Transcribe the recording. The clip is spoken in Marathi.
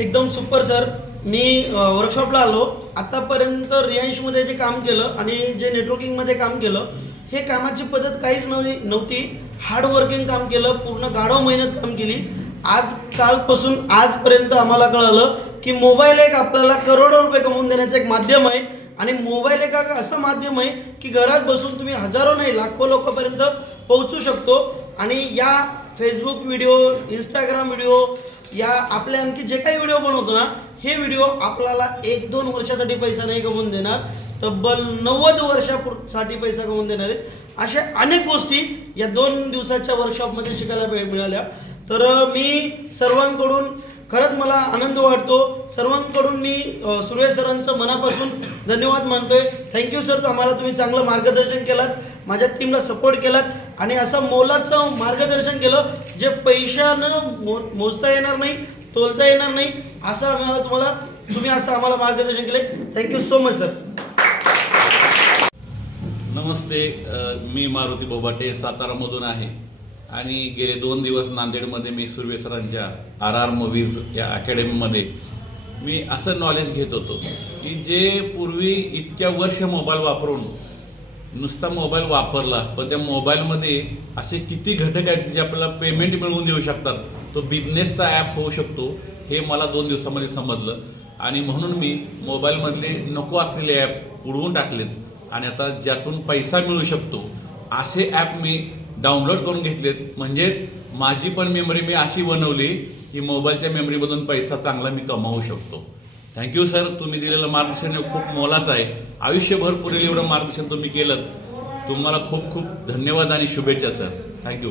एकदम सुपर सर. मी वर्कशॉपला आलो. आतापर्यंत रियांशमध्ये जे काम केलं आणि जे नेटवर्किंगमध्ये काम केलं, हे कामाची पद्धत काहीच नव्हती. हार्डवर्किंग काम केलं, पूर्ण गाढव मेहनत काम केली. आज कालपासून आजपर्यंत आम्हाला कळलं की मोबाईल एक आपल्याला करोडो रुपये कमवून देण्याचं एक माध्यम आहे. आणि मोबाईल एक असं माध्यम आहे की घरात बसून तुम्ही हजारो नाही लाखो लोकांपर्यंत पोहोचू शकतो. आणि या फेसबुक व्हिडिओ, इंस्टाग्राम व्हिडिओ, या आपले आणखी जे काही व्हिडिओ बनवतो ना, हे व्हिडिओ आपल्याला 1-2 वर्षासाठी पैसा नाही कमवून देणार, तब्बल 90 वर्षासाठी पैसा कमवून देणार आहेत. अशा अनेक गोष्टी या 2 दिवसाच्या वर्कशॉपमध्ये शिकायला मिळाल्या. तर मी सर्वांकडून खरंच मला आनंद वाटतो. सर्वांकडून मी सुर्वे सरांचं मनापासून धन्यवाद मानतोय. थँक्यू सर, आम्हाला तुम्ही चांगलं मार्गदर्शन केलात, माझ्या टीमला सपोर्ट केलात आणि असं मोलाचं मार्गदर्शन केलं जे पैशानं मोजता येणार नाही, तोलता येणार नाही. असं तुम्ही असं आम्हाला मार्गदर्शन केले. Thank you so much sir. नमस्ते, मी मारुती बोबाटे सातारामधून आहे आणि गेले 2 दिवस नांदेडमध्ये मी सुर्वे सरांच्या RR मूव्हीज या अकॅडमीमध्ये मी असं नॉलेज घेत होतो की जे पूर्वी इतक्या वर्ष मोबाईल वापरून नुसता मोबाईल वापरला, पण त्या मोबाईलमध्ये असे किती घटक आहेत की जे आपल्याला पेमेंट मिळवून देऊ शकतात. तो बिझनेसचा ॲप होऊ शकतो हे मला 2 दिवसामध्ये समजलं. आणि म्हणून मी मोबाईलमधले नको असलेले ॲप उडवून टाकलेत आणि आता ज्यातून पैसा मिळू शकतो असे ॲप मी डाउनलोड करून घेतलेत. म्हणजेच माझी पण मेमरी मी अशी बनवली की मोबाईलच्या मेमरीमधून पैसा चांगला मी कमावू शकतो. थँक्यू सर, तुम्ही दिलेलं मार्गदर्शन खूप मोलाचं आहे. आयुष्यभर पुरेल एवढं मार्गदर्शन तुम्ही केलं. तुम्हाला खूप खूप धन्यवाद आणि शुभेच्छा सर. थँक्यू.